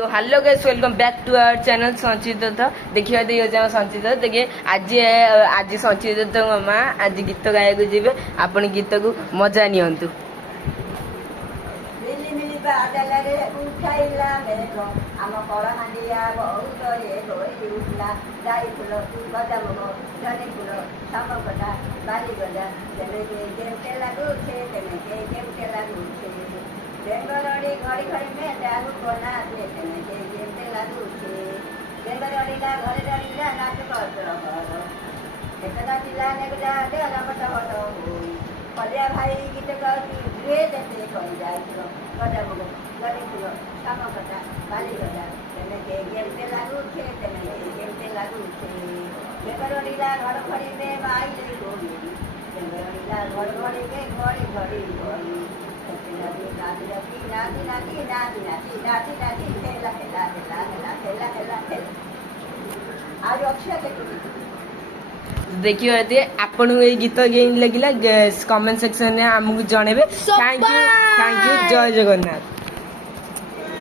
तो hello guys, welcome back to our channel Sanchit. देखिए देखिए संचित देखिए आज आज संचित मामा आज गीत गायक जी आपण गीत को मजा नियंतु। आम कलाहांडिया बहुत उठला जाई फुल गजामुग धनी फुल शामकटा बारीगजा केमते लगुचे केमते लगुचे बेंगरड़ी घड़ी घड़ी में दारू बना दे केमते लगुचे बेंगरड़ीला घरे रड़ीला नाच कर एकदा जिला नेगदा दे रमट हट कलिया भाई गीत गाती धीरे देते कही जाइलो गजामुग धनी फुल शामकटा बारीगजा केमते लगुचे केमते लगुचे बेंगरड़ीला घर घड़ी में बाई गोली बेंगरड़ीला घर घड़ी में घड़ी घड़ी घड़ी देखिए आपन ये गीत केन लगिला कमेंट सेक्शन में आमको जणेबे। थैंक यू जय जगन्नाथ।